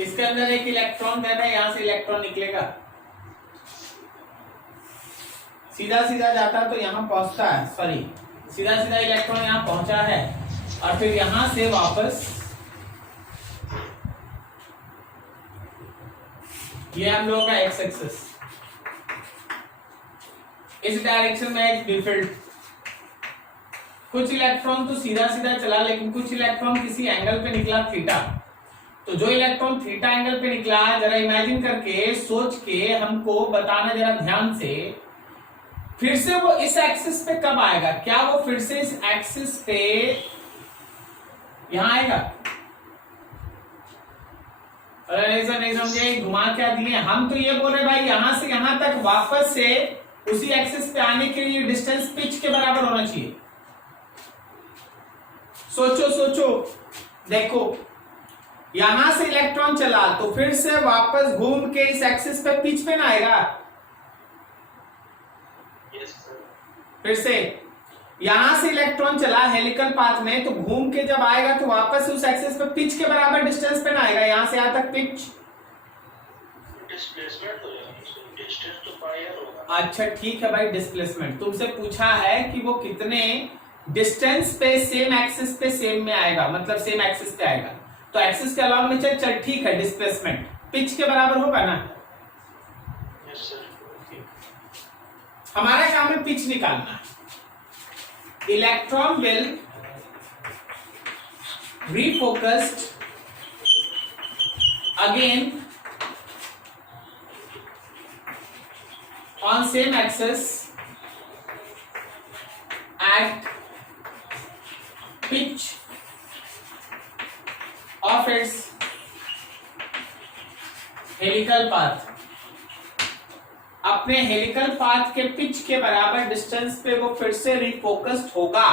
इसके अंदर एक इलेक्ट्रॉन देना है, यहां से इलेक्ट्रॉन निकलेगा, सीधा सीधा जाता है तो यहां पहुंचता है, सॉरी सीधा सीधा इलेक्ट्रॉन यहां पहुंचा है और फिर यहां से वापस ये हम लोग का एक्स एक्सिस, इस डायरेक्शन में एक डिफरेंट, कुछ इलेक्ट्रॉन तो सीधा सीधा चला लेकिन कुछ इलेक्ट्रॉन किसी एंगल पे निकला थीटा। तो जो इलेक्ट्रॉन थीटा एंगल पे निकला, जरा इमेजिन करके सोच के हमको बताना जरा ध्यान से, फिर से वो इस एक्सिस पे कब आएगा? क्या वो फिर से इस एक्सिस पे यहां आएगा? अरे नहीं सर, नहीं समझे, घुमा क्या दिए। हम तो ये बोल रहे भाई यहां से यहां तक वापस से उसी एक्सिस पे आने के लिए डिस्टेंस पिच के बराबर होना चाहिए। सोचो सोचो, देखो यहां से इलेक्ट्रॉन चला तो फिर से वापस घूम के इस एक्सिस पे पिच पे ना आएगा। फिर से यहां से इलेक्ट्रॉन चला हेलिकल पाथ में, तो घूम के जब आएगा तो वापस उस एक्सिस पे पिच के बराबर डिस्टेंस पे ना आएगा। यहां से यहां तक पिच डिस्प्लेसमेंट हो जाएगा, डिस्टेंस तो पाई आर होगा। अच्छा ठीक है भाई, डिस्प्लेसमेंट तुमसे पूछा है कि वो कितने डिस्टेंस पे सेम एक्सिस पे सेम में आएगा, मतलब सेम एक्सिस पे आएगा। तो एक्सिस के अलावा में चल ठीक है, डिस्प्लेसमेंट पिच के बराबर होगा ना। Yes sir. हमारा काम है पिच निकालना। Electron will refocused again on same axis at pitch of its helical path। अपने हेलिकल पाथ के पिच के बराबर डिस्टेंस पे वो फिर से रिफोकस्ड होगा।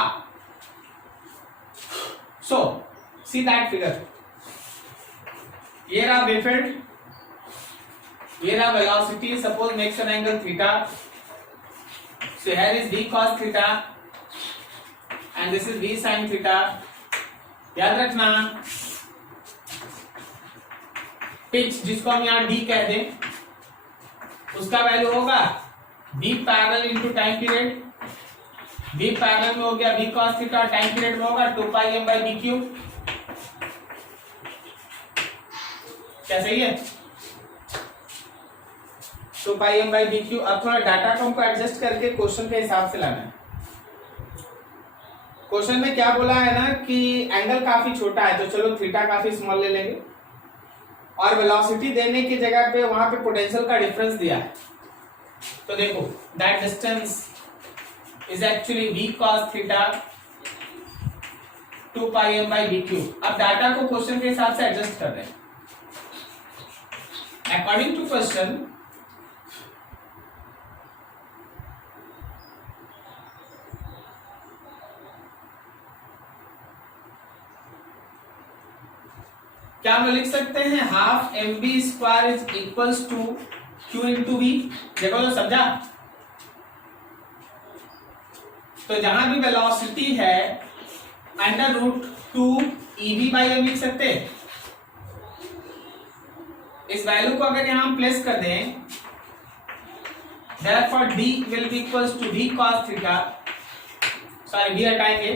सो सी दैट फिगर, ये रहा वेवफ्रंट, ये रहा velocity, suppose makes an angle theta, so here is v cos theta and this is v sin theta. याद रखना पिच जिसको हम यहां d कह दें, उसका वैल्यू होगा v parallel into time period. v parallel में हो गया v cos theta, time period में होगा 2 pi m by b cube. क्या सही है? 2 pi m by b cube. अब थोड़ा डाटा को हमको एडजस्ट करके क्वेश्चन के हिसाब से लाना है। क्वेश्चन में क्या बोला है ना कि एंगल काफी छोटा है, तो चलो थीटा काफी स्मॉल ले लेंगे, और वेलोसिटी देने की जगह पे वहां पे पोटेंशियल का डिफरेंस दिया है। तो देखो that distance is actually v cos theta 2 pi m by b cube. अब डाटा को क्वेश्चन के हिसाब से एडजस्ट कर रहे हैं। अकॉर्डिंग टू क्वेश्चन क्या हम लिख सकते हैं half m b square is equals to q into v. देखो तो समझा। तो जहां भी वेलोसिटी है under root 2 EV by m लिख सकते हैं। इस वैल्यू को अगर यहां हम प्लेस कर दें, therefore d will be equals to v cos theta, sorry v हटाएंगे,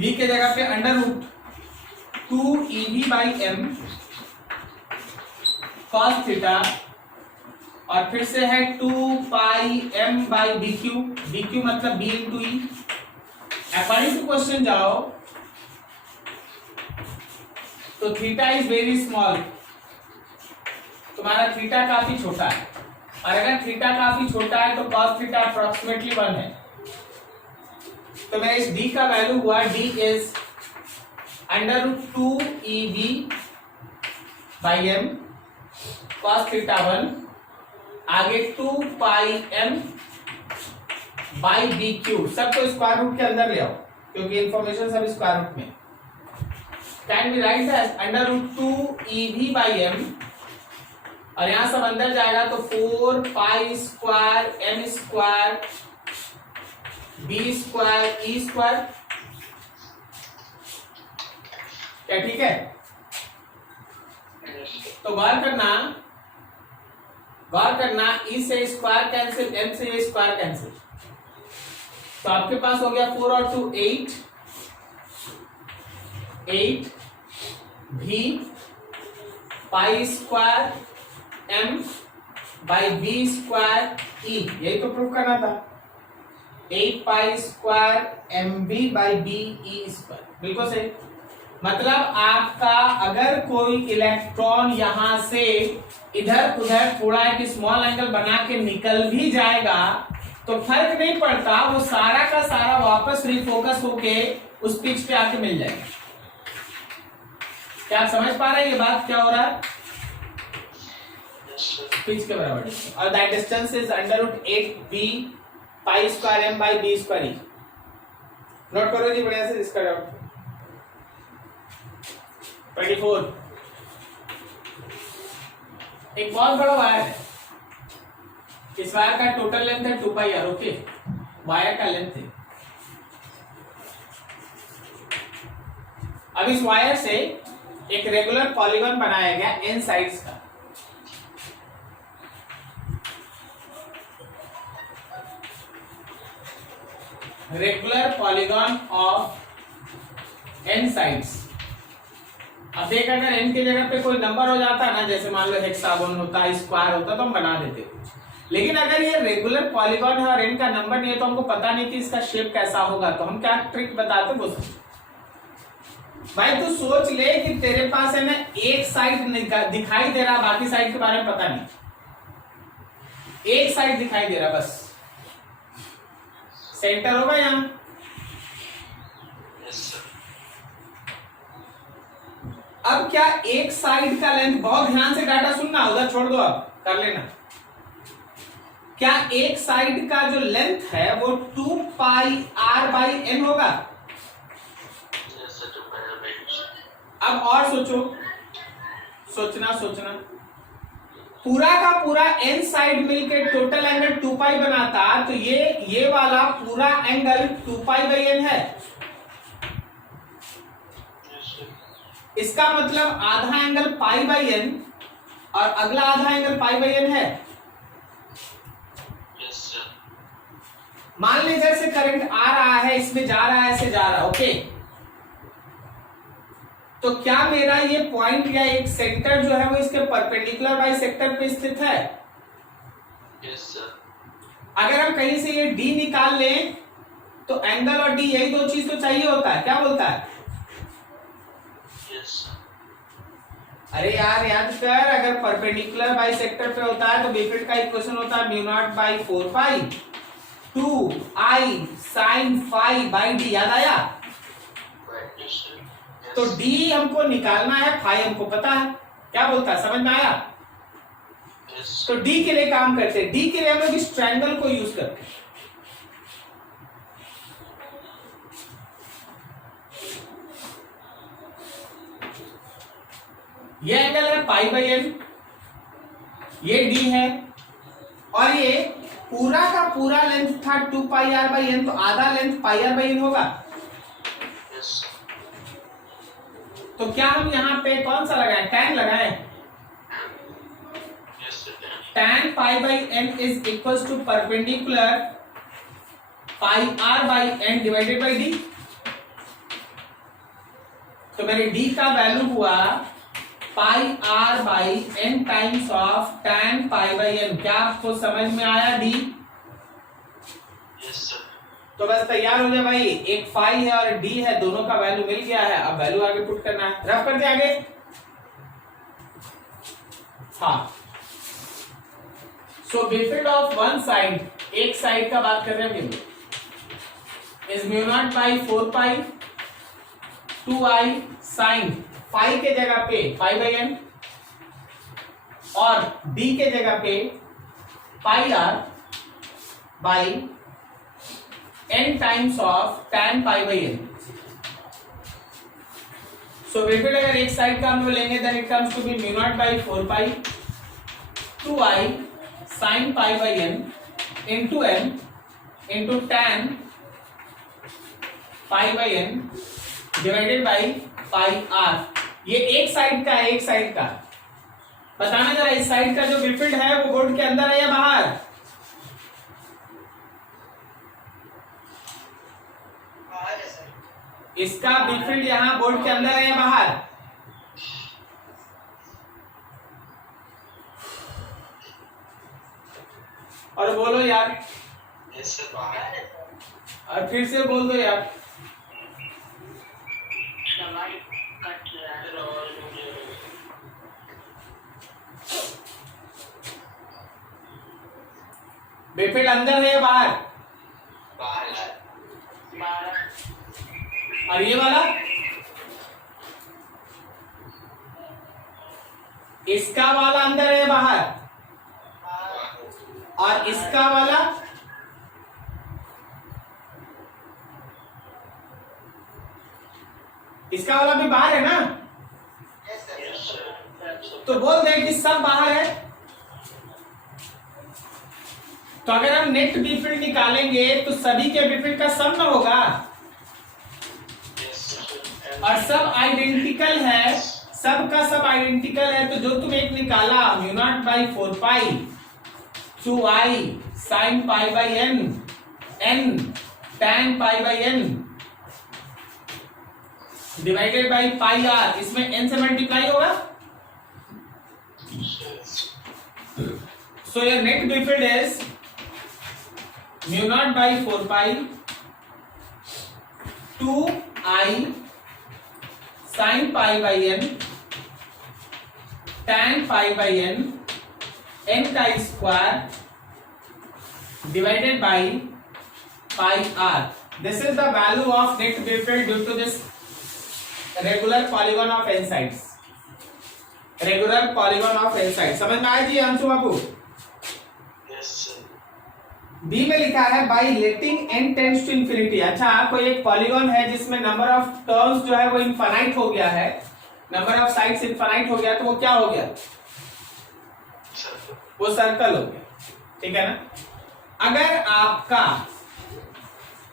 v के जगह पे under root 2 EV by m cos theta, और फिर से है 2 pi m by b q मतलब b into e. According to question जाओ तो थीटा इज वेरी स्मॉल, तुम्हारा थीटा काफी छोटा है, और अगर थीटा काफी छोटा है तो cos थीटा अप्रोक्सीमेटली 1 है। तो मेरा इस d का वैल्यू हुआ d is under root 2 EV by m cos theta 1, आगे 2 pi m by b cube, सबको स्क्वायर रूट के अंदर ले आओ क्योंकि इंफॉर्मेशन सब स्क्वायर रूट में। Can be write as under root 2 EV by m, और यहां सब अंदर जाएगा तो 4 pi square m square b square e square. क्या ठीक है? तो गौर करना ई से स्क्वायर कैंसिल, एम से ये स्क्वायर कैंसिल, तो आपके पास हो गया 4 और 2 8 भी pi square M by B square E, यही तो प्रूफ करना था। 8 pi square M B by B E square, बिल्कुल सही। मतलब आपका अगर कोई इलेक्ट्रॉन यहां से इधर उधर थोड़ा एक स्मॉल एंगल बना के निकल भी जाएगा तो फर्क नहीं पड़ता, वो सारा का सारा वापस रिफोकस होके उस पिच पे आके मिल जाएगा। क्या आप समझ पा रहे हैं ये बात क्या हो रहा है? पिच के बराबर, और that distance is √8 b pi square M by B square e. Note करो जी बढ़िया से इसका डाउट। 24 एक बहुत बड़ा वायर है, इस वायर का टोटल लेंथ है 2 पाई आर, ओके, वायर का लेंथ है। अब इस वायर से एक रेगुलर पॉलीगॉन बनाया गया एन साइड्स का, regular polygon of n sides. अब देख अगर एन की जगह पे कोई नंबर हो जाता ना, जैसे मान लो हेक्सागोन होता, स्क्वायर होता, तो हम बना देते कुछ, लेकिन अगर ये रेगुलर पॉलीगॉन है और एन का नंबर नहीं है तो हमको पता नहीं कि इसका शेप कैसा होगा, तो हम क्या ट्रिक बताते वो समझ। भाई तू सोच ले कि तेरे पास है ना एक साइड दिखाई दे रहा, बाकी साइड के बारे में पता नहीं, एक साइड दिखाई दे रहा बस, सेंटर होगा यहाँ। अब क्या एक साइड का लेंथ, बहुत ध्यान से डाटा सुनना, उधर छोड़ दो, अब कर लेना। क्या एक साइड का जो लेंथ है वो 2 पाई आर बाई एन होगा? अब और सोचो, सोचना पूरा का पूरा एन साइड मिलके टोटल एंगल 2 पाई बनाता, तो ये वाला पूरा एंगल 2 पाई बाई एन है। इसका मतलब आधा एंगल पाई बाई एन और अगला आधा एंगल पाई बाई एन है। मान लीजिए जैसे करंट आ रहा है, इसमें जा रहा है, ऐसे जा रहा है, ओके, तो क्या मेरा ये पॉइंट या एक सेक्टर जो है वो इसके परपेंडिकुलर बाई सेक्टर पे स्थित है? Yes sir. अगर हम कहीं से ये डी निकाल लें तो एंगल और डी यही दो चीज तो चाहिए होता है, क्या बोलता है? Yes sir. अरे यार याद कर, अगर परपेंडिकुलर बाई सेक्टर पे होता है तो बेफिट का इक्वेशन होता है mu naught by 4 pi 2 I sine phi by d, याद आया? तो d हमको निकालना है, फाई हमको पता है, क्या बोलता है, समझ में आया? तो d के लिए काम करते हैं, d के लिए हम लोग इस ट्रायंगल को यूज करते हैं। ये एंगल है पाई बाई एन, ये d है, और ये पूरा का पूरा लेंथ था 2 पाई आर बाई एन, तो आधा length pi are by n होगा। तो क्या हम यहाँ पे कौन सा लगाएं, tan लगाएं? tan pi by N is equals to perpendicular pi are by N divided by D. तो मेरे d का वैल्यू हुआ pi are by N times of tan pi by N. क्या आपको समझ में आया d? Yes sir. तो बस तैयार हो जाए भाई, एक फाई है और डी है, दोनों का वैल्यू मिल गया है, अब वैल्यू आगे पुट करना है। रफ कर दे आगे। हाँ, so B field of one side, एक साइड का बात कर रहे हैं, is mu naught by 4 pi 2 I sine phi के जगह पे पाई बाई एन और डी के जगह पे pi are by n times of tan pi by n। So B field अगर एक साइड का हम लोग लेंगे then it comes to be mu naught by 4 pi 2 I sine pi by n into n into tan pi by n divided by pi r। ये एक side का है, एक साइड का, बताना जरा, इस साइड का जो बिफिल्ड है वो बोर्ड के अंदर है या बाहर? बाहर है सर। इसका बिफिल्ड यहाँ बोर्ड के अंदर है या बाहर? और बोलो यार, यस सर, बाहर बाहर है। है सर। और फिर से बोल दो यार। हमारी कट रहा है। बिफिल्ड अंदर है या बाहर? बाहर है। बाहर। और ये वाला? इसका वाला अंदर है या बाहर? और इसका वाला? इसका वाला भी बाहर है ना? Yes sir. तो बोल दे कि सब बाहर है। तो अगर हम नेट बिफिल्ड निकालेंगे तो सभी के बिफिल्ड का सम न होगा, यस सर। और सब आइडेंटिकल है, सब का सब आइडेंटिकल है। तो जो तुम एक निकाला mu naught by 4 pi two I sine pi by N N tan pi by N divided by pi R, इसमें एन से मल्टीप्लाई होगा। So your net B field is mu naught by 4 pi two I sine pi by N tan pi by N N का square divided by pi R. This is the value of net B field due to this regular polygon of n sides. Regular polygon of N side समझ में आया जी अंशु बाबू? Yes sir. B में लिखा है by letting N tends to infinity. अच्छा, कोई एक पॉलीगॉन है जिसमें नंबर ऑफ टर्म्स जो है वो इनफाइनाइट हो गया है, नंबर ऑफ साइड्स इनफाइनाइट हो गया, तो वो क्या हो गया? सर वो सर्कल हो गया। ठीक है ना? अगर आपका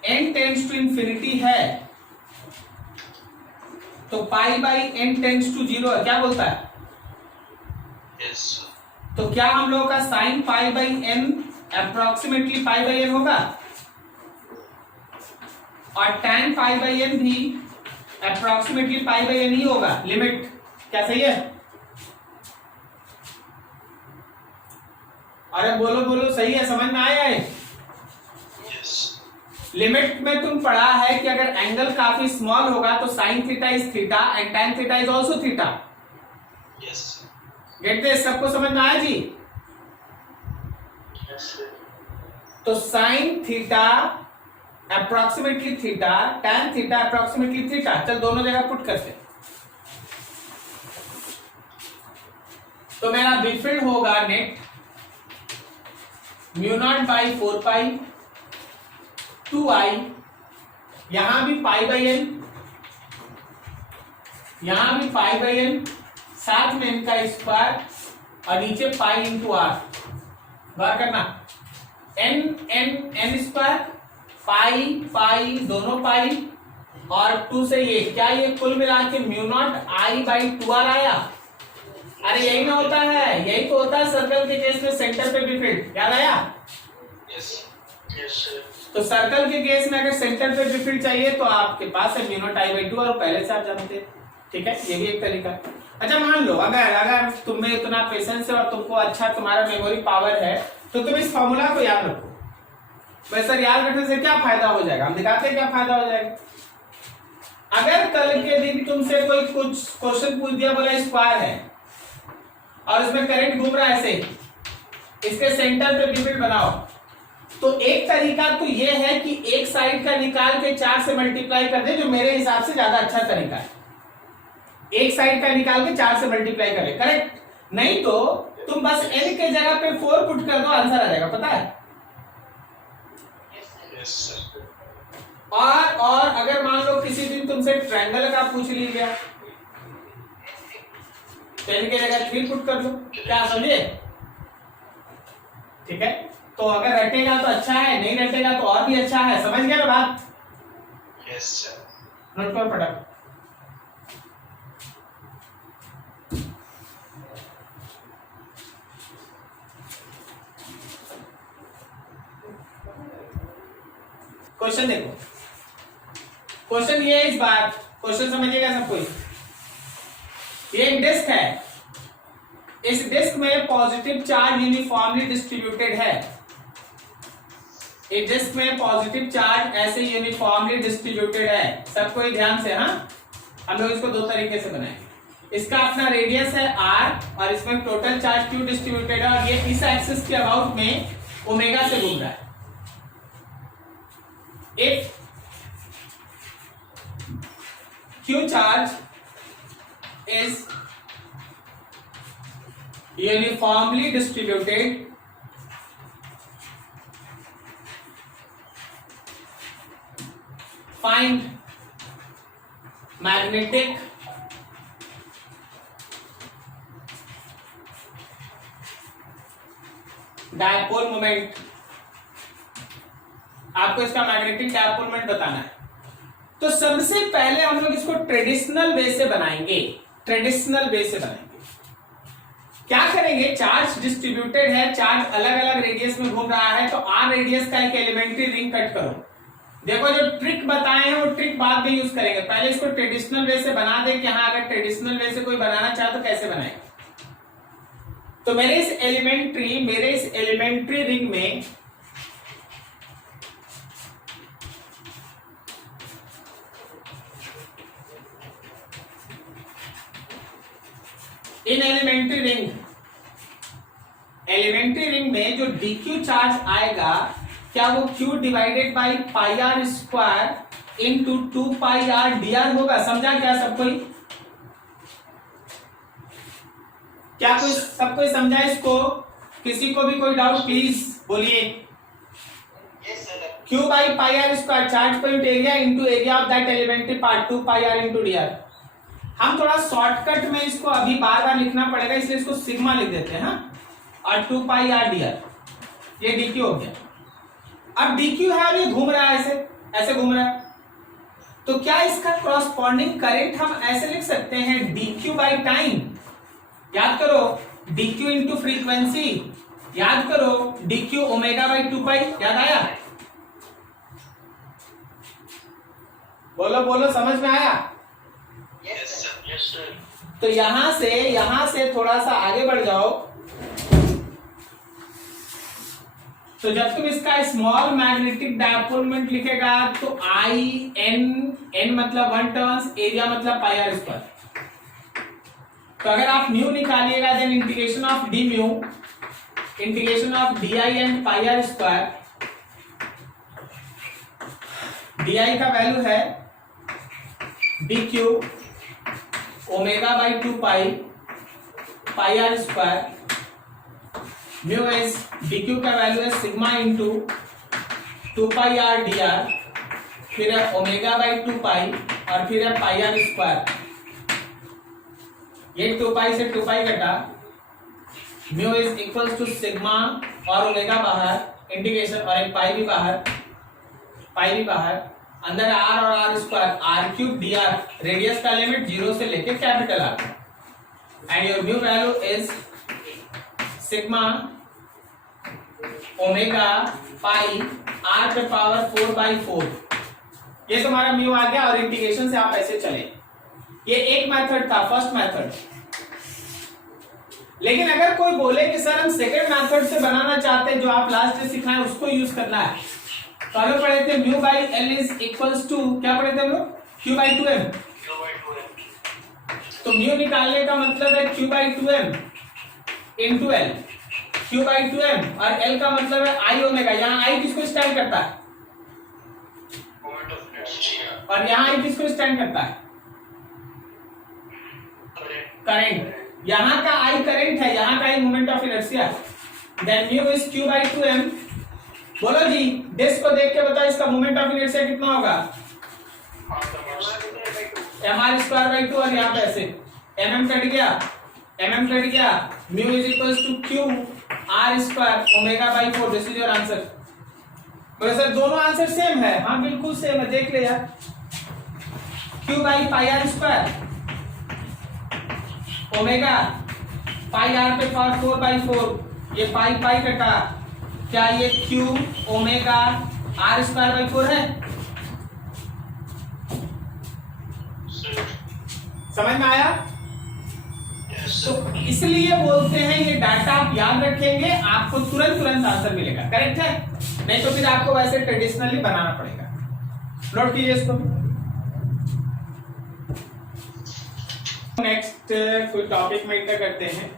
n टेंड्स टू इंफिनिटी है तो pi by n tends to 0 है, क्या बोलता है? Yes sir. तो क्या हम लोगों का sine pi by n approximately pi by n होगा, और tan पाई बाई n भी अप्रोक्सीमेटली पाई बाई n ही होगा, लिमिट। क्या सही है? अरे बोलो बोलो, सही है? समझ में आया है? यस। लिमिट में तुम पढ़ा है कि अगर एंगल काफी स्मॉल होगा तो sine theta is theta and tan theta is also theta. Yes. Get this? सबको समझ में आया जी? Yes sir. तो sine theta approximately theta, tan theta approximately theta. चल दोनों जगह पुट करते। तो मेरा बिफिल्ड होगा net mu naught by 4 pi two I, यहां भी पाई बाई एन, यहां भी पाई बाई एन, साथ में इनका स्क्वायर, और नीचे पाई इंटू आर। बात करना, n n n square, pi pi दोनों पाई, और 2 से ये क्या, ये कुल मिला के mu not I by 2r आया। अरे यही ना होता है, यही तो होता है सर्कल के केस में सेंटर पे बिफिल्ड। याद आया? यस। Yes sir. तो सर्कल के केस में अगर सेंटर पे बिफिल्ड चाहिए तो आपके पास है म्यू नॉट आई बाई 2, और पहले से आप जानते हैं। ठीक है, ये भी एक तरीका। अच्छा मान लो अगर तुम्हें इतना पेशेंस है और तुमको अच्छा तुम्हारा मेमोरी पावर है तो तुम इस फॉर्मूला को याद रखो। वैसे सर याद रखने से क्या फायदा हो जाएगा, हम दिखाते हैं क्या फायदा हो जाएगा। अगर कल के दिन तुमसे कोई कुछ क्वेश्चन पूछ दिया, बोला स्क्वायर है और इसमें करंट घूम रहा है ऐसे, इसके सेंटर पे बिफिल्ड बनाओ, तो एक तरीका तो ये है कि एक साइड का निकाल के 4 से मल्टीप्लाई कर दे, जो मेरे हिसाब से ज्यादा अच्छा तरीका है। एक साइड का निकाल के 4 से मल्टीप्लाई करे, करेक्ट? नहीं तो तुम बस n के जगह पे 4 पुट कर दो, आंसर आ जाएगा। पता है? Yes sir. और अगर मान लो किसी दिन तुमसे ट्रायंगल का पूछ लिया, 10 के जगह 3 पुट कर दो। क्या समझे? ठीक है, तो अगर रटेगा तो अच्छा है, नहीं रटेगा तो और भी अच्छा है। समझ गया ना बात? Yes sir. नोट कर फटाफट। क्वेश्चन देखो, क्वेश्चन ये है, इस बार क्वेश्चन समझिएगा सब कोई। ये एक डिस्क है, इस डिस्क में पॉजिटिव चार्ज यूनिफॉर्मली डिस्ट्रीब्यूटेड है। इस डिस्क में पॉजिटिव चार्ज ऐसे यूनिफॉर्मली डिस्ट्रीब्यूटेड है। सब कोई ध्यान से, हाँ, हम लोग इसको दो तरीके से बनाएंगे। इसका अपना रेडियस है r और इसमें टोटल चार्ज q डिस्ट्रीब्यूटेड है और ये इस एक्सिस के अबाउट में ओमेगा से घूम रहा है। If q charge is uniformly distributed find magnetic dipole moment. आपको इसका मैग्नेटिक डायपोल मोमेंट बताना है। तो सबसे पहले हम लोग इसको ट्रेडिशनल वे से बनाएंगे। ट्रेडिशनल वे से बनाएंगे क्या करेंगे, चार्ज डिस्ट्रीब्यूटेड है, चार्ज अलग अलग रेडियस में घूम रहा है, तो आर रेडियस का एक एलिमेंट्री रिंग कट करो। देखो जो ट्रिक बताए हैं वो ट्रिक बाद में यूज करेंगे, पहले इसको ट्रेडिशनल वे से बना दें कि हाँ अगर ट्रेडिशनल वे से कोई बनाना चाहे तो कैसे बनाए। तो मेरे इस एलिमेंट्री रिंग में एलिमेंट्री रिंग में जो dq चार्ज आएगा, क्या वो q divided by pi are square into 2 pi are dr होगा। समझा क्या सब कोई? क्या कोई सब कोई समझा इसको? किसी को भी कोई डाउट प्लीज बोलिए। q by pi are square charge point area into area of that elementary part 2 pi r into dr। हम थोड़ा शॉर्टकट में इसको अभी बार बार लिखना पड़ेगा, इसलिए इसको सिग्मा लिख देते हैं, हाँ, और 2 पाई आर dr, ये dq हो गया। अब dq है और ये घूम रहा है, ऐसे घूम रहा है, तो क्या इसका क्रॉसपॉन्डिंग करंट हम ऐसे लिख सकते हैं dq बाई टाइम। याद करो dq इंटू फ्रीक्वेंसी, याद करो dq ओमेगा बाई 2 पाई। याद आया? बोलो बोलो, समझ में आया? Yes sir. तो यहां से थोड़ा सा आगे बढ़ जाओ। तो जब तुम इसका स्मॉल मैग्नेटिक डायपोल मोमेंट लिखेगा तो आई एन मतलब 1 टर्न्स, एरिया मतलब पाई आर स्क्वायर। तो अगर आप म्यू निकालिएगा then integration of D mu integration of D I and pi are square. D I का वैल्यू है D Q omega by 2 pi are square. Mu is dq का value है sigma into 2 pi are dr, फिर है omega by 2 पाई और फिर है पाई are square. ये 2 पाई से 2 पाई कटा, mu is equals to sigma और ओमेगा बाहर, इंटीग्रेशन और एक पाई भी बाहर, अंदर r और r square, r cube dr, radius का लिमिट 0 से लेके capital r, and your mu value is sigma omega pi r पे पावर 4/4। ये तुम्हारा म्यू आ गया और इंटीग्रेशन से आप ऐसे चले। ये एक मेथड था, फर्स्ट मेथड। लेकिन अगर कोई बोले कि सर हम सेकंड मेथड से बनाना चाहते हैं, जो आप लास्ट में सिखाए उसको यूज करना है, तो हम पढ़े थे mu by l is equals to, क्या पढ़े थे हम लोग? q by 2m। तो म्यू निकालने का मतलब है q by 2m into l, q by 2m, और l का मतलब है i ओमेगा। यहाँ i किसको स्टैंड करता है और यहाँ i किसको स्टैंड करता है? करंट। यहाँ का i करंट है, यहाँ का i moment of inertia. Then mu is q by 2m। बोलो जी, डिस्क को देख के बताओ इसका मोमेंट ऑफ इनर्शिया कितना होगा? mr स्क्वायर बाई 2, और यहाँ पे ऐसे mm कट गया, mu is equals to q r square omega by 4। This is your answer. बोले सर दोनों आंसर सेम है? हाँ बिल्कुल सेम है, देख ले यार। q by pi are square omega pi r पे पावर 4/4, ये पाई कटा, क्या ये q ओमेगा r²/4 है। Sir. समझ में आया? Yes, तो sir. इसलिए बोलते हैं ये डाटा आप याद रखेंगे, आपको तुरंत आंसर मिलेगा। करेक्ट है? नहीं तो फिर आपको वैसे ट्रेडिशनली बनाना पड़ेगा। नोट कीजिए इसको। नेक्स्ट कोई टॉपिक में इंटर करते हैं।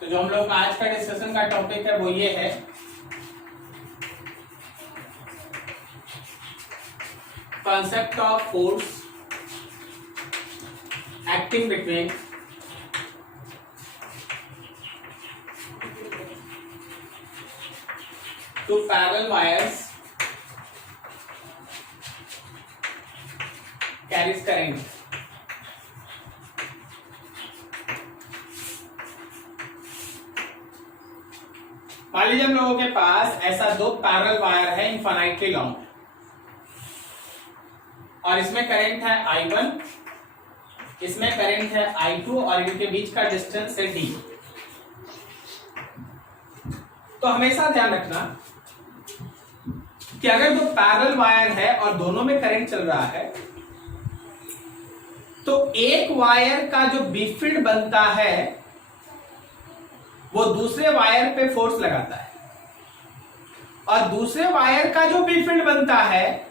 तो जो हम लोग का आज का डिस्कशन का टॉपिक है वो ये है concept of force acting between two parallel wires carries current। मान लीजिए हम लोगों के पास ऐसा दो पैरेलल वायर है इनफाइनाइटली लॉन्ग, और इसमें करंट है I1, इसमें करंट है I2, और इनके बीच का डिस्टेंस है D। तो हमेशा ध्यान रखना कि अगर दो पैरेलल वायर है और दोनों में करंट चल रहा है तो एक वायर का जो बी फील्ड बनता है वो दूसरे वायर पे फोर्स लगाता है, और दूसरे वायर का जो बी फील्ड बनता है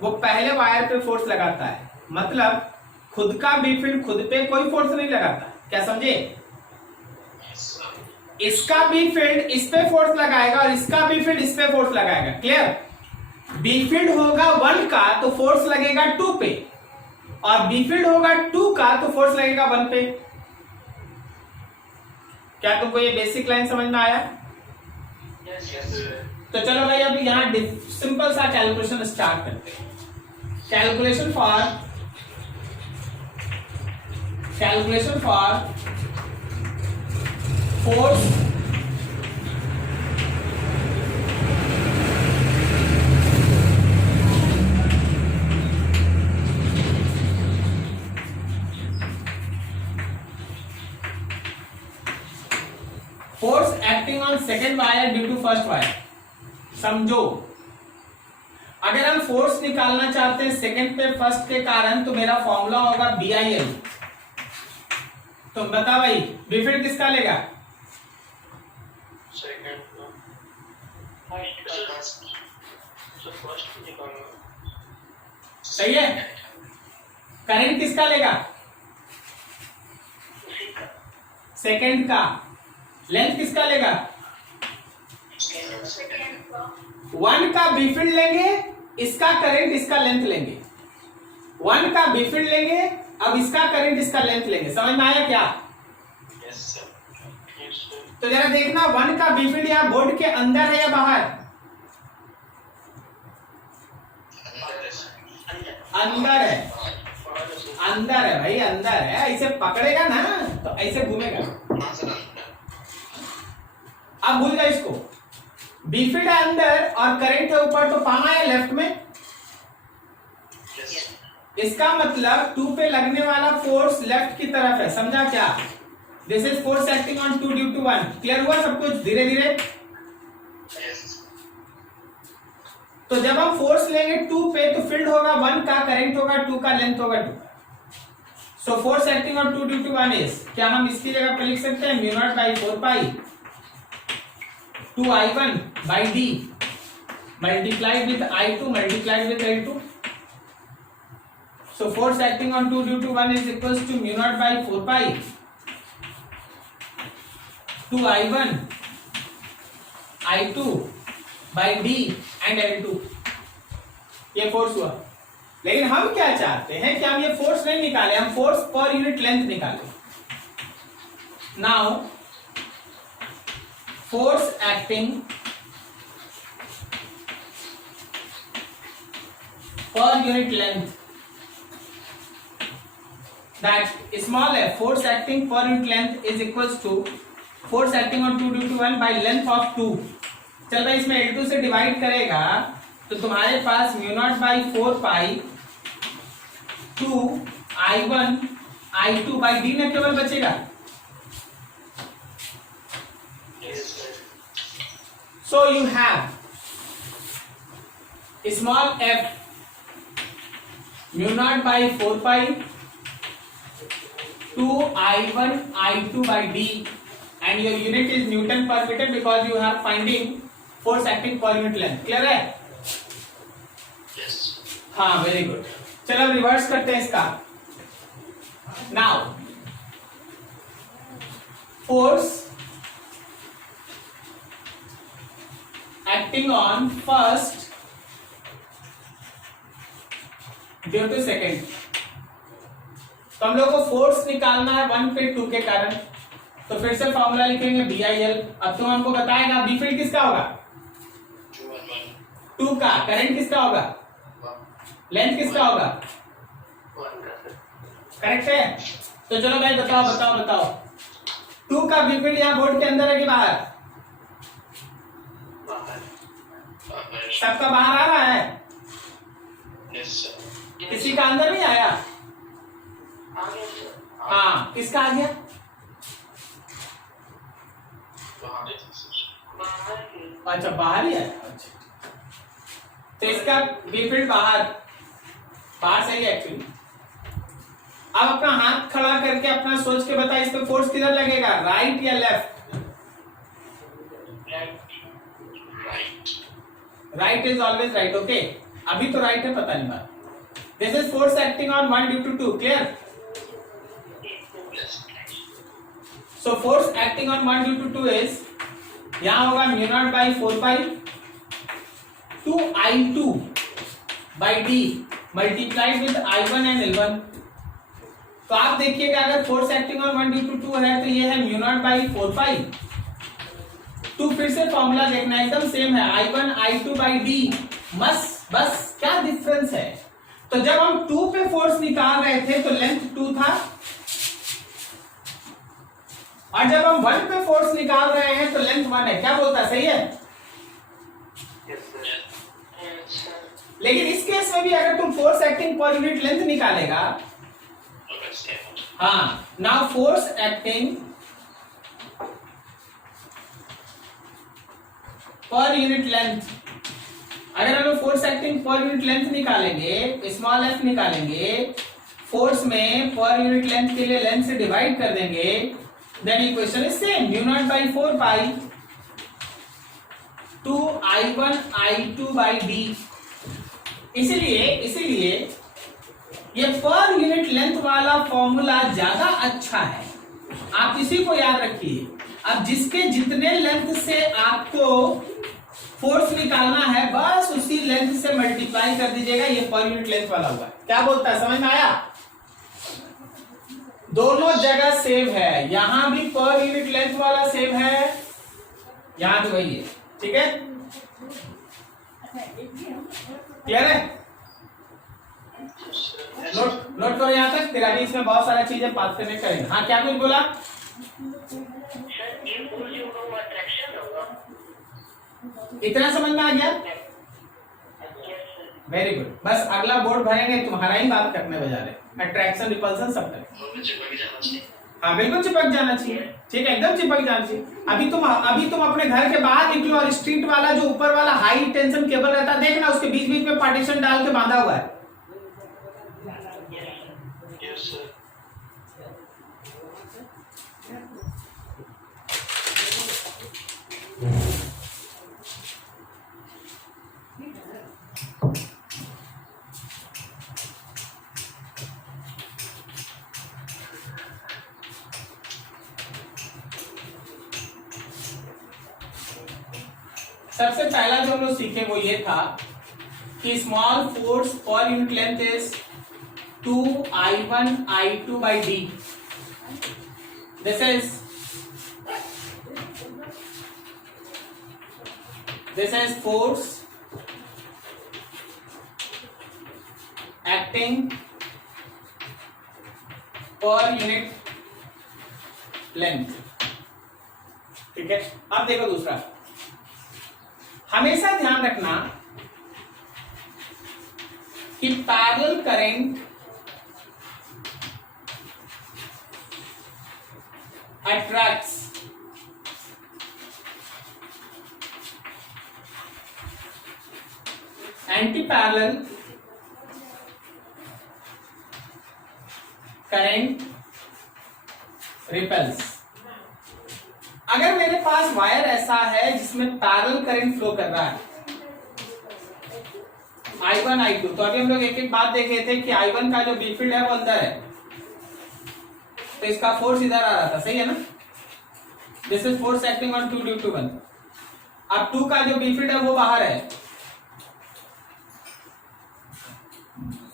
वो पहले वायर पे फोर्स लगाता है। मतलब खुद का बी फील्ड खुद पे कोई फोर्स नहीं लगाता। क्या समझे? Yes, sir. इसका बी फील्ड इस पे फोर्स लगाएगा और इसका बी फील्ड इस पे फोर्स लगाएगा। क्लियर? बी फील्ड होगा 1 का तो फोर्स लगेगा 2 पे, और बी फील्ड होगा 2 का तो फोर्स लगेगा 1 पे। क्या तुमको ये बेसिक लाइन समझ में आया? Yes, Yes, sir. तो चलो भाई अब यहाँ सिंपल सा कैलकुलेशन स्टार्ट करते हैं। Calculation for force acting on second wire due to first wire. समझो, अगर हम फोर्स निकालना चाहते हैं सेकेंड पे फर्स्ट के कारण तो मेरा फॉर्मूला होगा BIL। तो बता भाई बी फील्ड किसका लेगा? Second. First. So first निकालना। सही है। करंट किसका लेगा? उसी का। सेकेंड का। लेंथ किसका लेगा? Second का। 1 का बी फील्ड लेंगे, इसका करंट इसका लेंथ लेंगे। 1 का बी फील्ड लेंगे, अब इसका करंट इसका लेंथ लेंगे। समझ में आया क्या? Yes, sir. Yes, sir. तो जरा देखना 1 का बी फील्ड यहाँ बोर्ड के अंदर है या बाहर? अंदर है। अंदर है भाई, अंदर है। ऐसे पकड़ेगा ना तो ऐसे घूमेगा। अब भूल जाए इसको। बी फील्ड है अंदर और करंट है ऊपर, तो पाना है लेफ्ट में। Yes, sir. इसका मतलब 2 पे लगने वाला फोर्स लेफ्ट की तरफ है। समझा क्या? This is force acting on 2 due to 1। Clear हुआ सब कुछ? धीरे धीरे। Yes. तो जब हम फोर्स लेंगे 2 पे तो फील्ड होगा 1 का, करंट होगा 2 का, लेंथ होगा 2 का। So force acting on 2 due to 1 is, क्या हम इसकी जगह पे लिख सकते हैं μ0/4 2I1 by D multiplied with I2 multiplied with L2। So force acting on 2 due to 1 is equals to μ0/4 2I1 I2 by D and L2। ये force हुआ। लेकिन हम क्या चाहते हैं कि हम ये फोर्स नहीं निकाले, हम फोर्स पर यूनिट लेंथ निकाले। Now force acting per unit length, that small f force acting per unit length is equals to force acting on 2 due to 1 by length of 2। चल भाई इसमें L2 से divide करेगा तो तुम्हारे पास μ0/4 2I1 I2 by D न केवल बचेगा। Yes, sir. So you have small f mu naught by 4 pi 2I1 I2 by d and your unit is Newton per meter because you are finding force acting per unit length. Clear है? Yes. हाँ, very good. चलो अब reverse करते हैं इसका. Now force acting on first due to second. तो हम लोग को फोर्स निकालना है 1 पे 2 के कारण, तो फिर से फॉर्मूला लिखेंगे BIL. अब तुम हमको बताएगा बी फील्ड किसका होगा? 2 का. करंट किसका होगा? लेंथ किसका होगा? करेक्ट है. तो चलो भाई बताओ 2 का बी फील्ड यहाँ बोर्ड के अंदर है कि बाहर? सबका बाहर आ रहा है. Yes, sir. किसी का अंदर नहीं आया? हाँ, किसका आ गया? बाहर है, sir. अच्छा, बाहर ही आया. अच्छा, तो इसका बी फील्ड बाहर सही है एक्चुअली. अब अपना हाथ खड़ा करके अपना सोच के बता, इस पे फोर्स किधर लगेगा, राइट या left? Right. Right is always right. Okay, अभी तो राइट है, पता नहीं बात. This is force acting on 1 due to 2. Clear? Yes. So force acting on 1 due to 2 is, यहां होगा mu naught by 4 pi 2I2 by d multiplied with I1 and L1. तो आप देखिएगा अगर force acting on 1 due to 2 है तो ये है म्यू नॉट बाई 4 पाई 2. फिर से फॉर्मूला देखना एकदम सेम है, I1 I2 बाई d. बस क्या डिफरेंस है? तो जब हम 2 पे फोर्स निकाल रहे थे तो लेंथ 2 था, और जब हम 1 पे फोर्स निकाल रहे हैं तो लेंथ 1 है. क्या बोलता है? सही है. Yes, sir. लेकिन इस केस में भी अगर तुम force acting per unit length निकालेगा, Okay, sir. हाँ, now force acting per unit length, अगर हम लोग force acting per unit length निकालेंगे, स्मॉल f निकालेंगे, फोर्स में पर यूनिट लेंथ के लिए लेंथ से डिवाइड कर देंगे, then equation is same, mu naught by 4 pi 2I1 I2 by d. इसीलिए ये पर यूनिट लेंथ वाला फॉर्मूला ज्यादा अच्छा है. आप इसी को याद रखिए. अब जिसके जितने लेंथ से आपको फोर्स निकालना है, बस उसी लेंथ से मल्टीप्लाई कर दीजिएगा, ये पर यूनिट लेंथ वाला होगा. क्या बोलता है? समझ में आया? दोनों जगह सेम है, यहां भी पर यूनिट लेंथ वाला सेम है, यहां भी वही है. ठीक है, क्लियर है? नोट करो यहां तक, फिर अभी इसमें बहुत सारी चीजें बात करने करेंगे. हाँ, क्या कुछ बोला? इतना समझ में आ गया? Very good. बस अगला बोर्ड भरेंगे, तुम्हारा ही बात करने बजा रहे, अट्रैक्शन रिपल्सन सब करेंगे. हाँ, बिल्कुल चिपक जाना चाहिए. ठीक है, एकदम चिपक जाना चाहिए. अभी तुम अपने घर के बाहर निकलो और स्ट्रीट वाला जो ऊपर वाला हाई टेंशन केबल रहता है, देखना उसके बीच बीच में पार्टीशन डाल के बांधा हुआ है. Yes, sir. सबसे पहला जो हम लोग सीखे वो ये था कि small force per unit length is 2I1 I2 by d. This is force acting per unit length. ठीक है, अब देखो दूसरा. हमेशा ध्यान रखना कि parallel current attracts anti parallel current repels. अगर मेरे पास वायर ऐसा है जिसमें पैरेलल करंट फ्लो कर रहा है I1 I2, तो अभी हम लोग एक एक बात देखे थे कि I1 का जो बी फील्ड है वो अंदर है, तो इसका फोर्स इधर आ रहा था, सही है ना। This is force acting on 2 due to 1। अब 2 का जो बी फील्ड है वो बाहर है,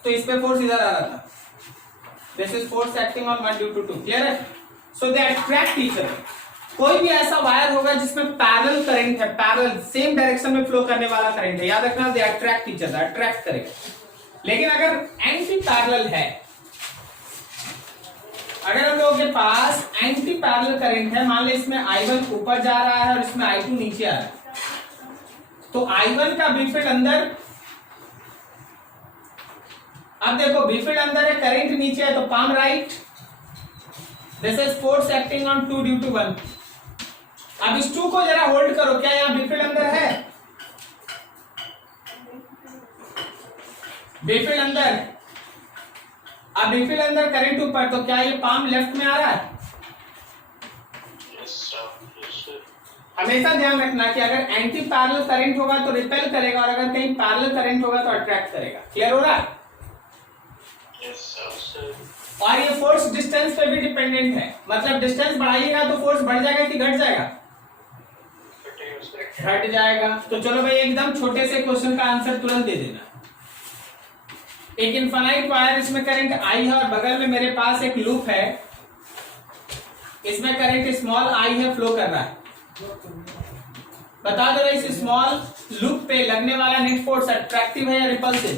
तो इस पे फोर्स इधर आ रहा था। This is force acting on 1 due to 2। Clear है। So they attract each other. कोई भी ऐसा वायर होगा जिसमें पैरेलल करंट है, पैरेलल सेम डायरेक्शन में फ्लो करने वाला करंट है, याद रखना, they attract each other, attract करेगा। लेकिन अगर एंटी पैरेलल है, अगर हम लोगों के पास एंटी पैरेलल करंट है, मान लो इसमें I1 ऊपर जा रहा है और इसमें I2 नीचे आ रहा है, तो I1 का बी फील्ड अंदर, अब देखो बी फील्ड अंदर है, करंट नीचे है, तो palm right. This is force acting on 2 due to 1। अब इस 2 को जरा होल्ड करो, क्या यहां बी फील्ड अंदर है? बी फील्ड अंदर, अब बी फील्ड अंदर, करंट ऊपर, तो क्या ये पाम लेफ्ट में आ रहा है? Yes, sir. Yes, sir. हमेशा ध्यान रखना कि अगर एंटी पैरेलल करंट होगा तो रिपेल करेगा, और अगर कहीं पैरेलल करंट होगा तो अट्रैक्ट करेगा। क्लियर हो रहा है? Yes, sir. और ये फोर्स डिस्टेंस पे भी डिपेंडेंट है, मतलब डिस्टेंस बढ़ाइएगा तो फोर्स बढ़ जाएगा कि घट जाएगा? घट जाएगा। तो चलो भाई एकदम छोटे से क्वेश्चन का आंसर तुरंत दे देना। एक इनफाइनाइट वायर, इसमें करंट I है और बगल में मेरे पास एक लूप है, इसमें करंट स्मॉल I है, फ्लो कर रहा है। बता दो इस स्मॉल लूप पे लगने वाला नेट फोर्स अट्रैक्टिव है या रिपल्सिव?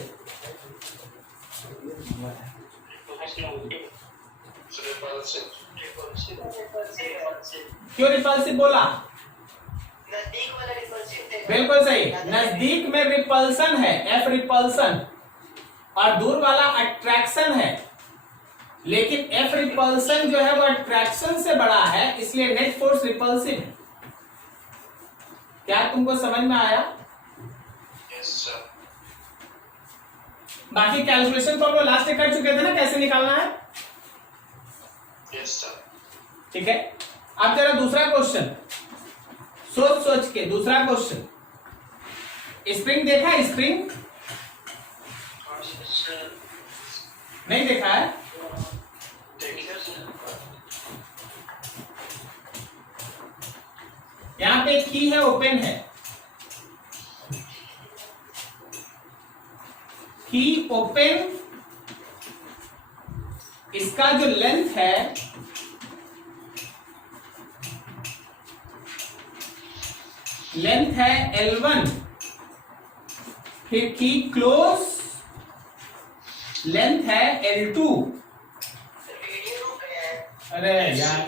क्यों रिपल्सिव बोला? नजदीक वाला रिपल्सिव थे। बिल्कुल सही, नजदीक में रिपल्सन है, F रिपल्सन, और दूर वाला अट्रैक्शन है। लेकिन F रिपल्सन जो है वो अट्रैक्शन से बड़ा है, इसलिए नेट फोर्स रिपल्सिव। क्या तुमको समझ में आया? Yes, sir. बाकी कैलकुलेशन तो हम लोग लास्ट में कर चुके थे ना, कैसे निकालना है? Yes, sir. ठीक है। अब तेरा दूसरा क्वेश्चन, सोच सोच के दूसरा क्वेश्चन। स्प्रिंग देखा है? स्प्रिंग नहीं देखा है? देखिए सर। यहां पे की है, ओपन है, की ओपन, इसका जो लेंथ है L1, फिर की क्लोज लेंथ है L2। वीडियो रुक गया है। अरे यार,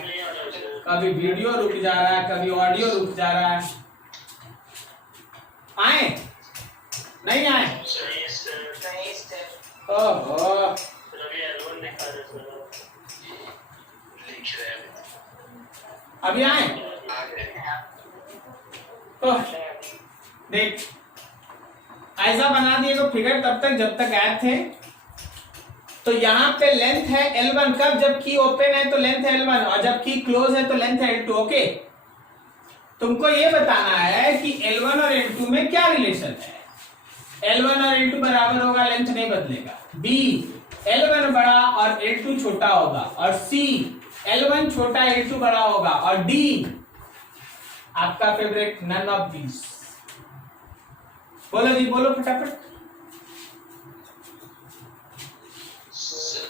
कभी वीडियो रुक जा रहा है, कभी ऑडियो रुक जा रहा है। आए नहीं आए? नहीं सर। ओहो, लिख रहे हैं। अभी आए? आगे। तो देख, ऐसा बना दिए तो फिगर तब तक जब तक ऐड थे। तो यहाँ पे लेंथ है L1, कब? जब की ओपन है तो लेंथ है L1, और जब की क्लोज है तो लेंथ है L2। ओके, तुमको ये बताना है कि L1 और L2 में क्या रिलेशन है। L1 और L2 बराबर होगा, लेंथ नहीं बदलेगा। B, L1 बड़ा और L2 छोटा होगा, और C, L1 छोटा L2 बड़ा होगा, और D आपका फेवरेट, नन ऑफ दीज। बोलो जी, बोलो फटाफट।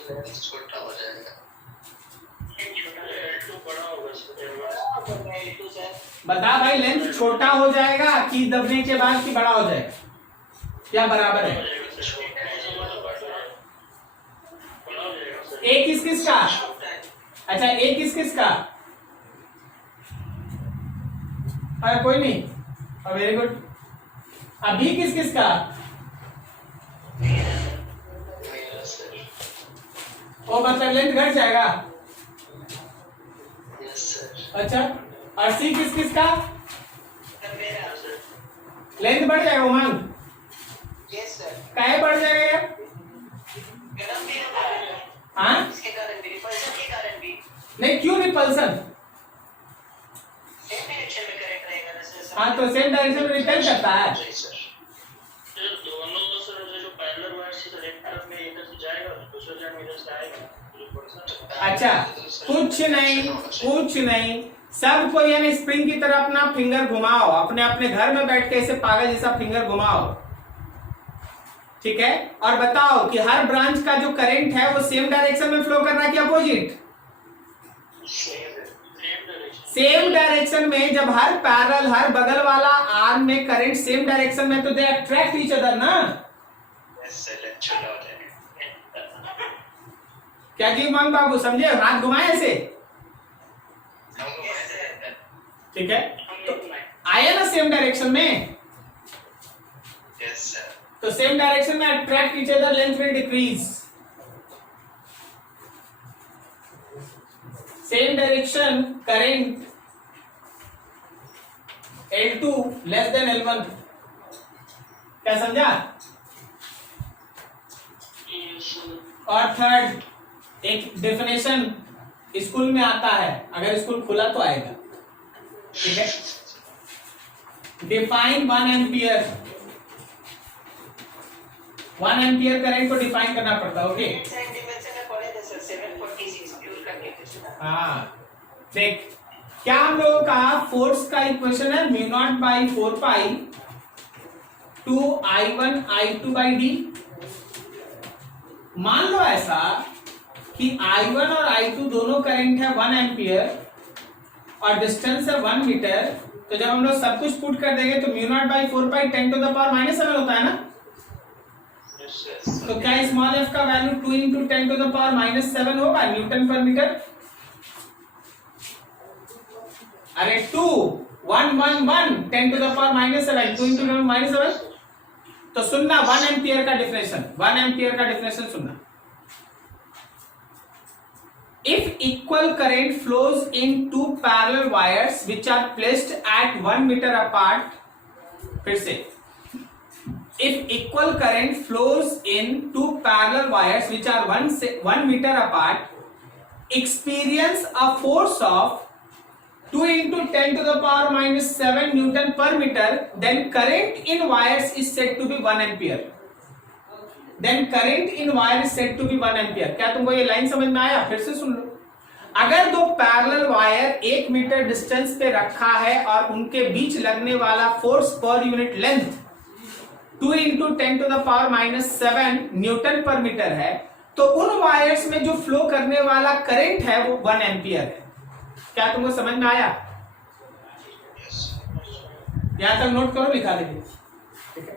छोटा हो जाएगा। बता भाई, लेंथ छोटा हो जाएगा कि दबने के बाद कि बड़ा हो जाएगा, क्या बराबर है? ए किस किस का? अच्छा, ए किस किस का? अरे कोई नहीं, वेरी गुड। अब बी किस किस का? मेरा सर। ओ मतलब लेंथ घट जाएगा। Yes sir. अच्छा, और सी किस किस का? मेरा सर। लेंथ बढ़ जाएगा उमंग। Yes sir. काहे बढ़ जाएगा यार? गरम भी होता है, हाँ इसके कारण भी, रिपल्शन के कारण भी नहीं, क्यों रिपल्सन? सेम डायरेक्शन में करंट रहेगा ना सर। हाँ तो सेम डायरेक्शन में रिपेल करता है। जी सर। सर दोनों सर जो पैरेलल वायर से एक तरफ में इधर से जाएगा दूसरे तरफ में इधर से आएगा। अच्छा कुछ नहीं, सबको यानी स्प्रिंग की तरह अपना फिंगर घुमाओ, अपने अपने घर में बैठ के ऐसे पागल जैसा फिंगर घुमाओ, ठीक है? और बताओ कि हर ब्रांच का जो करंट है वो सेम डायरेक्शन में फ्लो कर रहा है कि अपोजिट? सेम डायरेक्शन में। जब हर पैरेलल, हर बगल वाला आर्म में करंट सेम डायरेक्शन में, तो दे अट्रैक्ट ईच अदर ना। यस सर, लेक्चर लॉट है। क्या जी मान बाबू, समझे? हाथ घुमाए ऐसे, ठीक है? तो आया ना सेम डायरेक्शन में, यस सर। तो सेम डायरेक्शन में attract each other, length will decrease. Same direction current L2 less than L1। क्या समझा? और थर्ड एक डेफिनेशन स्कूल में आता है, अगर स्कूल खुला तो आएगा, ठीक है? डिफाइन 1 एम्पियर, 1 एम्पियर करंट को डिफाइन करना पड़ता है। ओके डिमेंशन में पढ़े थे सर 746 प्योर का कैपेसिटर। हाँ देख, क्या हम लोगों का फोर्स का इक्वेशन है mu naught by 4 pi 2 I1 I2 by D. मान लो ऐसा कि I1 और I2 दोनों करंट है 1 एम्पियर और डिस्टेंस है 1 मीटर, तो जब हम लोग सब कुछ पुट कर देंगे तो mu naught by 4 pi 10 to the power -7 होता है ना। तो क्या स्मॉल f का value 2 into 10 to the power -7 होगा न्यूटन पर मीटर? अरे 2 1 1 1 10 टू द पावर -7 2 इंटू 10 -7। तो सुनना 1 एम्पियर का डिफिनेशन, 1 एम्पियर का डिफिनेशन सुनना। If equal current flows in two parallel wires which are placed at 1 meter apart, फिर से, if equal current flows in two parallel wires which are 1 meter apart, experience a force of 2 into 10 to the power -7 Newton per meter, then current in wires is said to be 1 ampere. Then current in wire is said to be 1 ampere. क्या तुमको ये line समझ में आया? फिर से सुन लो। अगर दो पैरेलल वायर 1 मीटर डिस्टेंस पे रखा है और उनके बीच लगने वाला force per unit length 2 into 10 to the power -7 Newton पर मीटर है, तो उन वायर्स में जो फ्लो करने वाला करंट है वो 1 एम्पियर है। क्या तुमको समझ में आया? यहां तक नोट करो, लिखा लीजिए, ठीक है?